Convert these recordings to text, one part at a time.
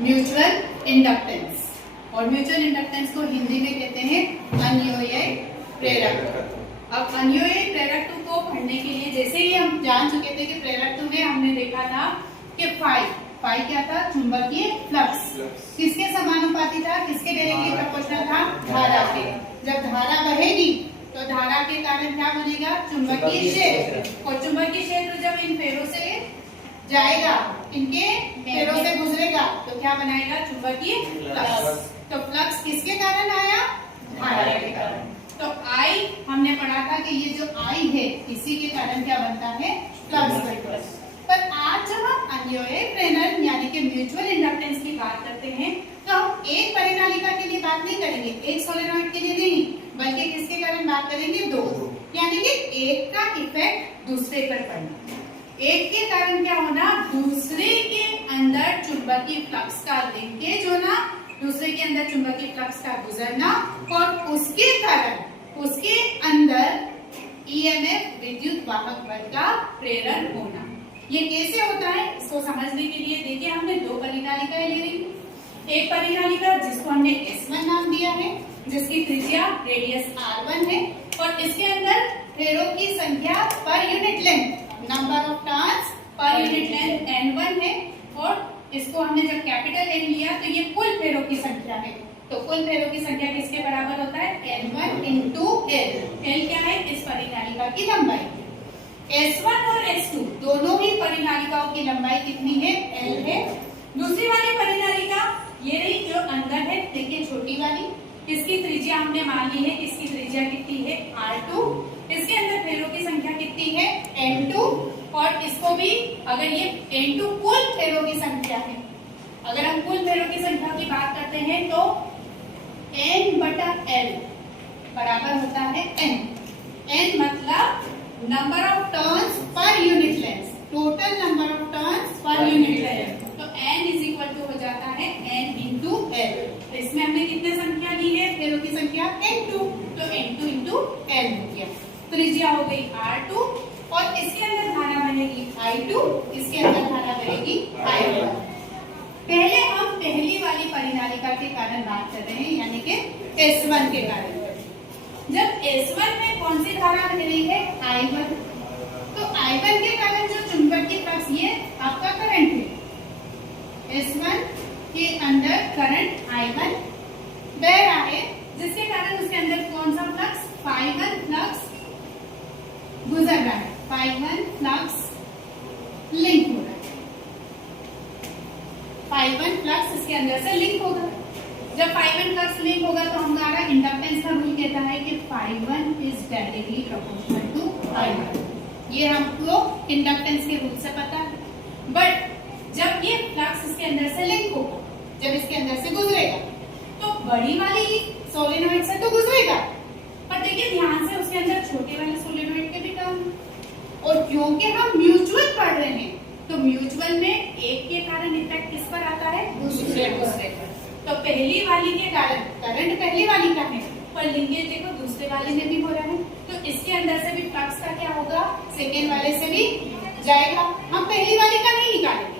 Mutual inductance. और mutual inductance को हिंदी में कहते हैं अन्योयी प्रेरकत्व। अब अन्योयी प्रेरकत्व को पढ़ने के लिए जैसे ही हम जान चुके थे कि प्रेरकत्व में हमने देखा था कि फाई क्या था, चुंबकीय फ्लक्स किसके समानुपाती था, किसके डायरेक्टली प्रोपोर्शनल था, धारा के। जब धारा बहेगी तो धारा के कारण क्या बनेगा, चुंबकीय क्षेत्र। और चुंबकीय क्षेत्र जब इन फेरों से जाएगा, इनके फेरों से गुजरेगा तो क्या बनाएगा, चुंबकीय फ्लक्स। तो फ्लक्स किसके कारण आया, धारा के कारण। तो आई हमने पढ़ा था कि ये जो आई है इसी के कारण क्या बनता है, फ्लक्स। पर आज जब हम अन्योयी प्रेरण यानी कि म्यूचुअल इंडक्टेंस की बात करते हैं तो हम एक परिनालिका के लिए बात नहीं करेंगे, एक सोलेनॉइड के लिए नहीं, बल्कि किसके कारण बात करेंगे, दो। यानी कि एक का इफेक्ट दूसरे पर पड़ना, एक के कारण क्या होना, दूसरे के अंदर चुंबकीय फ्लक्स का लिंकेज होना, दूसरे के अंदर चुंबकीय फ्लक्स का गुजरना और उसके कारण उसके अंदर ईएमएफ विद्युत वाहक बल का प्रेरण होना। ये कैसे होता है इसको समझने के लिए देखिए, हमने दो परिनालिकाएं ले रही। एक परिनालिका जिसको हमने S1 नाम दिया है, जिसकी त्रिज्या रेडियस R1 है और इसके अंदर फेरों की संख्या per unit length, number of turns per unit length N1 है। और इसको हमने जब कैपिटल N लिया तो ये कुल फेरों की संख्या है। तो कुल फेरों की संख्या किसके बराबर होता है, N1 into L। L क्या है, इस परिनालिका की लंबाई। S1 और S2 दोनों ही परिनालिकाओं की लंबाई कितनी है, L है। दूसरी वाली परिनालिका ये रही जो अंदर है, देखिए छोटी वाली, इसकी त्रिज्या हमने मान ली है, इसकी त्रिज्या कितनी है, R2। इसके अंदर फेरों की संख्या कितनी है, N2। और इसको भी अगर ये N2 कुल फेरों की संख्या है, अगर हम कुल फेरों की संख्या की बात करते हैं तो N/L बराबर होता है N। N मतलब number of turns per unit length, total number of turns per unit length. तो N इज इक्वल टू हो जाता है N इंटू L। इसमें हमने कितने संख्या ली है, फेरों की संख्या N2, तो N2 इंटू L हो गया। त्रिज्या हो गई R2 और इसके अंदर धारा बनेगी I2, इसके अंदर धारा बनेगी I1। पहले हम पहली वाली परिनालिका के कारण बात कर रहे हैं, यानी कि S1 के कारण। जब S1 में कौन सी धारा बह रही है, I1। तो I1 के कारण जो चुंबकीय फ्लक्स, ये आपका करंट है, S1 के अंदर करंट I1 बह रहा है, जिसके कारण उसके अंदर कौन सा फ्लक्स, Φ1 फ्लक्स गुजर रहा है, Φ1 फ्लक्स लिंक हो रहा है। Φ1 फ्लक्स इसके अंदर से लिंक होगा। जब Φ1 फ्लक्स लिंक होगा तो हमारा इंडक्टेंस का रूल कहता है कि Φ1 इज डायरेक्टली प्रोपोर्शनल टू Φ1। ये हमको इंडक्टेंस के रूल से पता है। बट जब ये फ्लक्स इसके अंदर से लिंक होगा, जब इसके अंदर से गुजरेगा तो बड़ी वाली सोलेनॉइड से तो गुजरेगा, पर देखिए ध्यान से उसके अंदर छोटे वाले सोलेनॉइड के भी टर्न। और क्योंकि हम म्यूचुअल पढ़ रहे हैं तो म्यूचुअल में एक के कारण इफेक्ट किस पर आता है, दूसरे पर। तो पहली वाली के कारण करंट पहली वाली का है, पर लिंकेज देखो दूसरे वाले में भी हो रहा है, तो इसके अंदर से भी फ्लक्स का क्या होगा, सेकेंड वाले से भी जाएगा। हम पहली वाली का नहीं निकालेंगे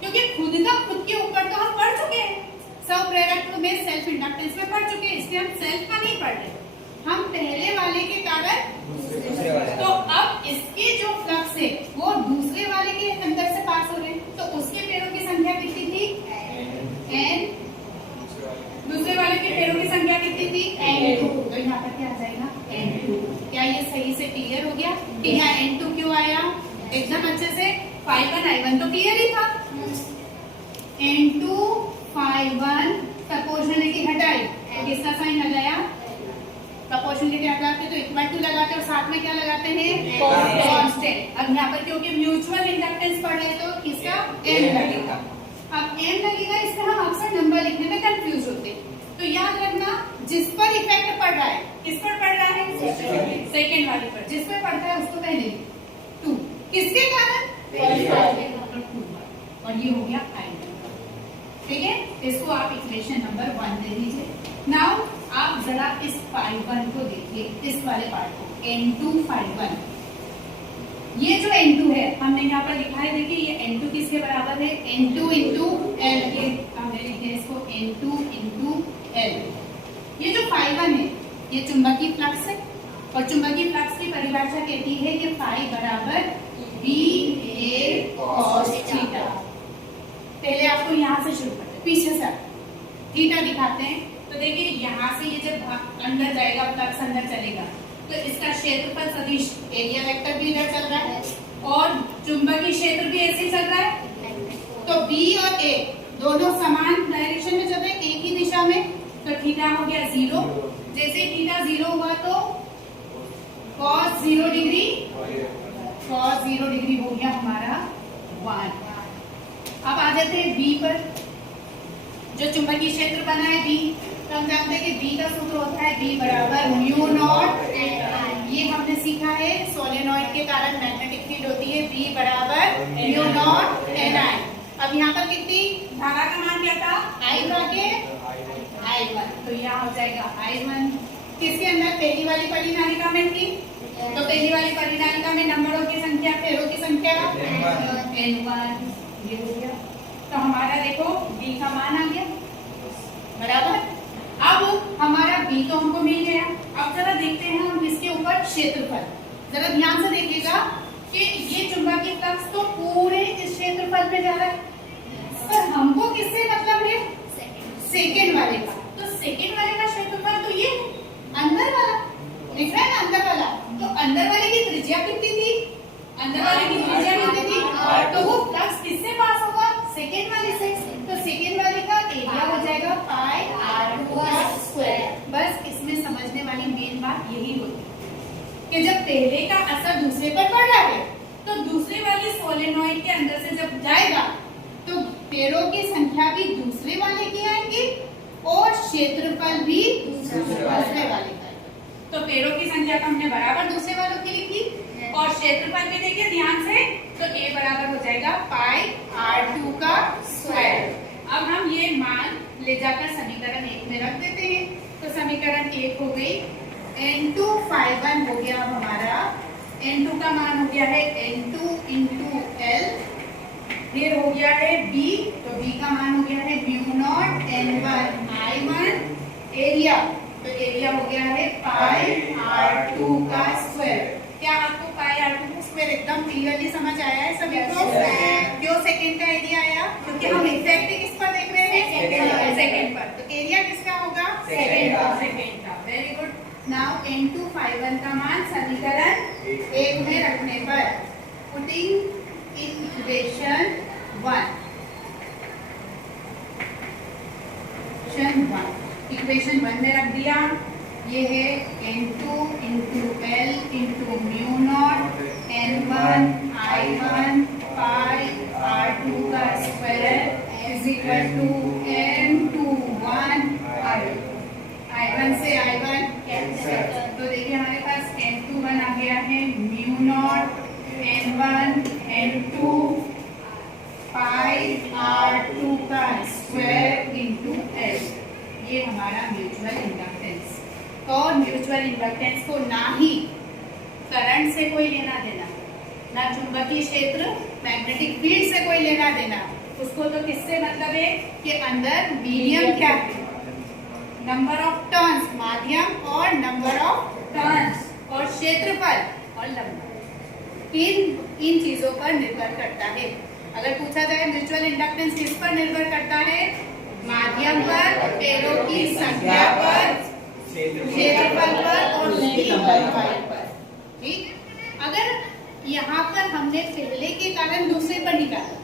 क्योंकि खुद के ऊपर तो हम पढ़ चुके हैं, सब प्रेरकत्व में सेल्फ इंडक्टेंस में पढ़ चुके हैं, इसलिए हम सेल्फ का नहीं पढ़ रहे, हम पहले वाले के कारण दूसरे वाले। तो अब इसके जो फ्लक्स है वो दूसरे वाले के अंदर से पास हो रहे हैं, तो उसके फेरों की संख्या कितनी थी, N। दूसरे वाले के फेरों की संख्या कितनी थी, N2। तो यहाँ पर क्या आ जाएगा, N2। क्या ये सही से क्लियर हो गया, यहाँ N2 क्यों आया, एकदम अच्छे से Φ1 I1 तो क्लियर ही था। N2 Φ1 प्रोपोर्शनलिटी हटाई, किसका साइन लगाया, प्रोपोर्शनलिटी हटाते तो इक्वल टू लगाते और साथ में क्या लगाते हैं, कांस्टेंट। अब यहाँ पर क्योंकि म्यूचुअल इंडक्टेंस पढ़ रहे तो किसका M लगेगा। अब M लगेगा, इसमें हम अक्सर नंबर लिखने में कंफ्यूज होते हैं, तो याद रखना जिस पर इफेक्ट पड़ रहा है, किस पर पड़ रहा है, सेकेंड वाले पर, जिस पर पड़ता है उसको पहले 2, किसके कारण, और ये हो गया I1। ठीक है, इसको आप इक्वेशन नंबर 1 दे दीजिए। नाउ आप जरा इस Φ1 को देखिए, इस वाले पार्ट को, N2 Φ1। ये जो N2 है हमने यहाँ पर लिखा है, देखिए ये N2 किसके बराबर है, N2 इंटू L। ये N2 L। ये जो phi1 है ये चुंबकीय फ्लक्स है और चुंबकीय फ्लक्स की परिभाषा कहती है कि phi बराबर BA cos थीटा। पहले आपको यहाँ से शुरू करते हैं, पीछे से थीटा दिखाते हैं। तो देखिए यहाँ से ये जब अंदर जाएगा, फ्लक्स अंदर चलेगा तो इसका क्षेत्रफल सदिश एरिया वेक्टर भी इधर चल रहा है और चुंबकीय क्षेत्र भी ऐसे ही चल रहा है। तो B और A दोनों समान डायरेक्शन में चल रहे हैं, एक ही दिशा में। तो थीटा हो गया 0। जैसे ही थीटा 0 हुआ तो cos 0 डिग्री हो गया हमारा 1। अब आ जाते हैं B पर। जो चुंबकीय क्षेत्र बना है B, तो हम जानते हैं कि B का सूत्र होता है B बराबर म्यू नॉट N। ये हमने सीखा है, सोलेनॉइड के कारण मैग्नेटिक फील्ड होती है B बराबर म्यू नॉट Ni। अब यहाँ पर कितनी धारा का मान क्या था? I भागे I1। तो यहाँ हो जाएगा I1 किसके अंदर? पहली वाली परिनालिका में थी। तो पहली वाली परिनालिका में नंबरों की संख्या, फेरों की संख्या N1। ये हो गया। तो हमारा देखो B का मान आ गया बराबर। अब हमारा B तो हमको मिल गया। अब जरा देखते हैं हम इसके ऊपर क्षेत्रफल। जरा ध्यान से देखिएगा कि ये चुंबकीय फ्लक्स तो पूरे इस क्षेत्रफल पे जा रहा है, पर हमको किससे मतलब है? सेकेंड वाले का। तो सेकेंड वाले का क्षेत्रफल तो ये अंदर वाला दिख रहा है ना, अंदर वाला। तो अंदर वाले की त्रिज्या कितनी थी? अंदर वाले की त्रिज्या कितनी थी? तो वो फ्लक्स किससे पास होगा? सेकेंड वाले से। तो सेकेंड वाले का एरिया हो जाएगा पाई R2 का स्क्वायर। बस इसमें समझने वाली मेन बात यही होती है कि जब पहले का असर दूसरे पर पड़ रहा है तो दूसरे वाले सोलेनॉइड के अंदर से जब जाएगा तो पेड़ों की संख्या भी दूसरे वाले की आएंगी और क्षेत्रफल भी दूसरे वाले का। तो पेड़ों की संख्या तो हमने बराबर दूसरे वालों की लिखी और क्षेत्रफल भी देखिए ध्यान से। तो A बराबर हो जाएगा पाई R2 का स्क्वायर। अब हम ये मान ले जाकर समीकरण 1 में रख देते हैं। तो समीकरण 1 हो गई N2 phi1 हो गया हमारा। N2 का मान हो गया है N2 into L। फिर हो गया है B, तो B का मान हो गया है mu naught N1 I1। Area, तो एरिया हो गया है पाई R2 का स्क्वायर। क्या आपको पाई R2 का स्क्वायर एकदम क्लियरली समझ आया है सभी को? क्यों सेकंड का एरिया आया? क्योंकि हम एग्जैक्टली किस पर देख रहे हैं? सेकंड पर। तो एरिया किसका होगा? सेकंड का। Very good. Now N2 phi1 का मान समीकरण 1 में रखने पर पुटिंग इन इक्वेशन 1। इक्वेशन 1 में रख दिया। ये है N2 into L into mu naught N1 I1 पाई R2 का square is equal to N21 I1 से I1 कैंसिल। तो देखिए हमारे पास N21 आ गया है म्यू नॉट N1 N2 पाई R2 का स्क्वायर into L। ये हमारा म्यूचुअल इंडक्टेंस। और म्यूचुअल इंडक्टेंस को ना ही करंट से कोई लेना देना, ना चुंबकीय क्षेत्र मैग्नेटिक फील्ड से कोई लेना देना। उसको तो किससे मतलब है कि अंदर मीडियम क्या है? नंबर ऑफ टर्न्स, माध्यम, और नंबर ऑफ टर्न्स, और क्षेत्रफल और लंबाई। इन चीजों पर निर्भर करता है। अगर पूछा जाए म्यूचुअल इंडक्टेंस किस पर निर्भर करता है? माध्यम पर, पेड़ों की संख्या पर, क्षेत्रफल पर और उसकी लंबाई पर। ठीक। अगर यहाँ पर हमने पहले के कारण दूसरे पर निकाला,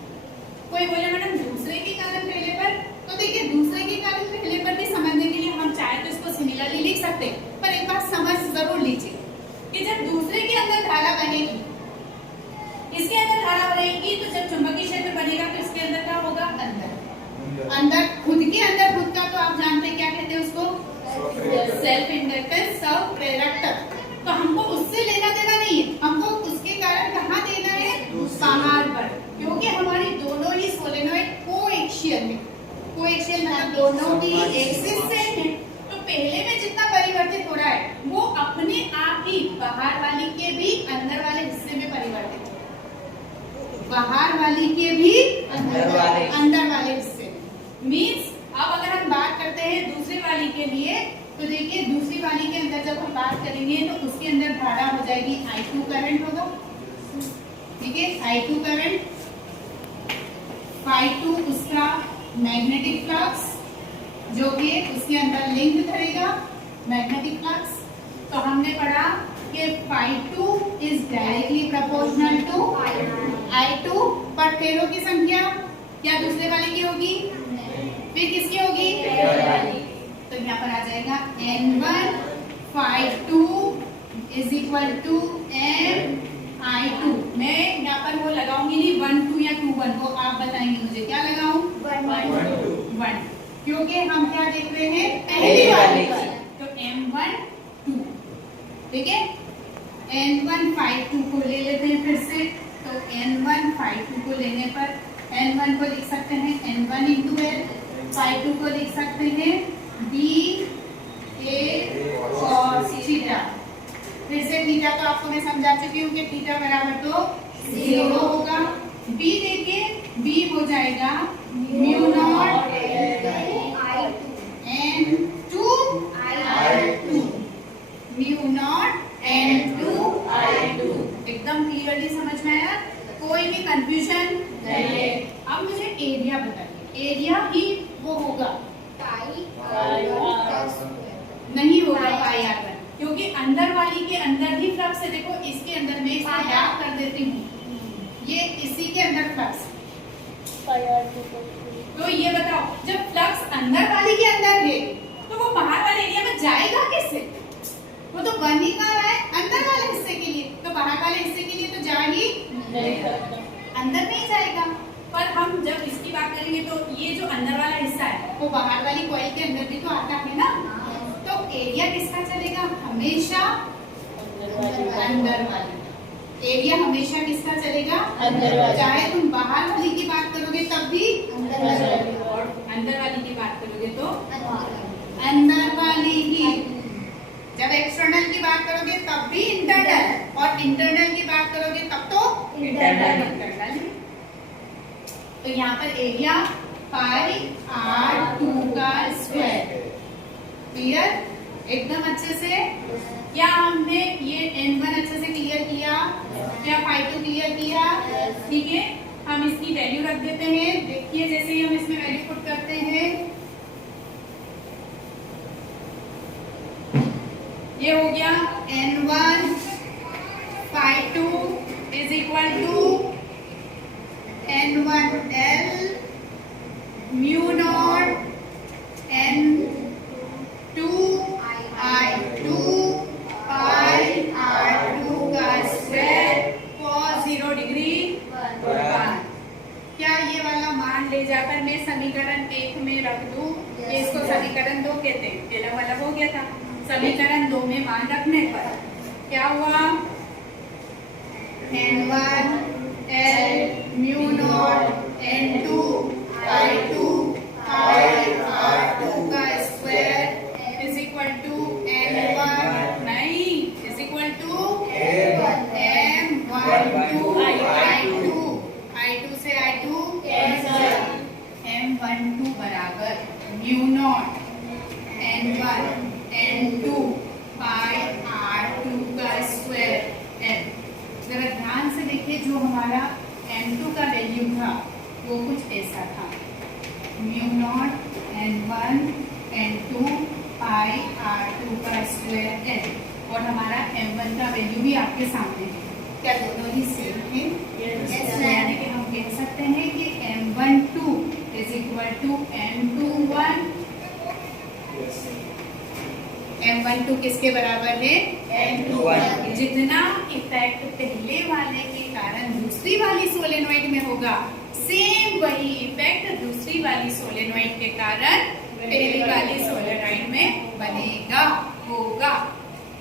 कोई बोले मैडम दूसरे के कारण पहले पर, तो देखिए दूसरे के कारण पहले पर भी समझने के लिए हम चाहे तो इसको सिमिलरली लिख सकते हैं, पर एक बात समझ जरूर लीजिए कि जब दूसरे के अंदर धारा बनेगी, इसके अंदर धारा बनेगी, तो जब चुंबकीय क्षेत्र बनेगा तो इसके अंदर क्या होगा? अंदर खुद के अंदर, खुद का तो आप जानते हैं क्या कहते हैं उसको? सेल्फ इंडक्टेंस, सब प्रेरकत्व। तो हमको उससे लेना देना नहीं है, हमको उसके कारण कहाँ देना है? बाहर पर। क्योंकि हमारी दोनों ही सोलेनॉइड कोएक्सियल में, कोएक्सियल मतलब दोनों की एक्सिस सेम है। तो पहले में जितना परिवर्तित हो रहा है वो अपने आप ही बाहर वाली के भी अंदर वाले हिस्से में परिवर्तित हो रहा है, बाहर वाली के भी अंदर वाले हिस्से में। मीन्स अब अगर हम वाली के लिए, तो देखिए दूसरी वाली के अंदर जब हम बात करेंगे तो उसके अंदर धारा हो जाएगी I2 करंट होगा, ठीक है, I2 करंट, Phi2 उसका मैग्नेटिक फ्लक्स जो कि उसके अंदर लिंक करेगा मैग्नेटिक फ्लक्स। तो हमने पढ़ा कि Phi2 is directly proportional to I2, पर फेरों की संख्या क्या दूसरे वाले की होगी, फिर किसकी होगी, तो यहाँ पर आ जाएगा N1 Phi2 is equal to MI2। मैं यहाँ पर वो लगाऊंगी नहीं 1 2 या 2 1, वो आप बताएंगे मुझे क्या लगाऊं, 1, क्योंकि हम क्या देख रहे हैं पहली वाली, तो M1 2, ठीक है। N1 Phi2 को ले लेते हैं फिर से, तो N1 Phi2 को लेने पर N1 को लिख सकते हैं N1 into L, Phi2 को लिख सकते हैं B A cos थीटा। फिर से थीटा तो आपको मैं समझा चुकी हूँ कि थीटा बराबर तो 0 होगा। B देखिए, B हो जाएगा mu nought N2 I2, mu nought N2 I2। एकदम क्लियरली समझ में आया, कोई भी कंफ्यूजन नहीं है। अब मुझे एरिया बताइए, एरिया ही वो होगा नहीं होगा पाई आर, क्योंकि अंदर वाली के अंदर ही फ्लक्स है। देखो इसके अंदर मैं इसको याद कर देती हूँ, ये इसी के अंदर फ्लक्स, तो ये बताओ जब फ्लक्स अंदर वाली के अंदर है तो वो बाहर वाले एरिया में जाएगा कैसे, वो तो बन ही कहाँ रहा है अंदर वाले हिस्से के लिए, तो बाहर वाले हिस्से के लिए तो जा ही अंदर नहीं जाएगा। पर हम जब इसकी बात करेंगे तो ये जो अंदर वाला हिस्सा है वो बाहर वाली कॉइल के अंदर भी तो आता है ना, तो एरिया किसका चलेगा, हमेशा अंदर वाली, एरिया हमेशा किसका चलेगा, अंदर वाली। चाहे तुम बाहर वाली की बात करोगे तब भी और अंदर वाली की बात करोगे तो अंदर वाली ही, जब एक्सटर्नल की बात करोगे तब भी इंटरनल, और इंटरनल की बात करोगे तब तो इंटरनल। तो यहाँ पर एरिया पाई R2 का स्क्वायर, क्लियर एकदम अच्छे से। क्या हमने ये N1 अच्छे से क्लियर किया, क्या Phi2 क्लियर किया, ठीक है। हम इसकी वैल्यू रख देते हैं, देखिए जैसे ही हम इसमें वैल्यू पुट करते हैं, ये हो गया N1 Phi2 is equal to N1L mu nought N2 I2 pi R2 का स्क्वायर cos 0 डिग्री 1। क्या ये वाला मान ले जाकर मैं समीकरण 1 में रख दूं, इसको समीकरण 2 कहते हैं, पहला वाला हो गया था। समीकरण 2 में मान रखने पर क्या हुआ, N1 L mu nought N2 I2 pi R2 का square is equal to N1 नहीं is equal to M12 I2 से I2 M12 बराबर म्यू नॉट N1 N2 पाई R2 का स्क्वायर L। जरा ध्यान से देखिए, जो हमारा M2 का वैल्यू था वो कुछ ऐसा था, म्यू नॉट N1 N2 पाई R2 का स्क्वायर L, और हमारा M1 का वैल्यू भी आपके सामने है। क्या दोनों ही सेम है? यानी कि हम कह सकते हैं कि M12 is equal to M21। M12 किसके बराबर है, M21। जितना इफेक्ट पहले वाले के कारण दूसरी वाली सोलेनोइड में होगा, सेम वही इफेक्ट दूसरी वाली सोलेनोइड के कारण पहली वाली सोलेनोइड में बनेगा, होगा।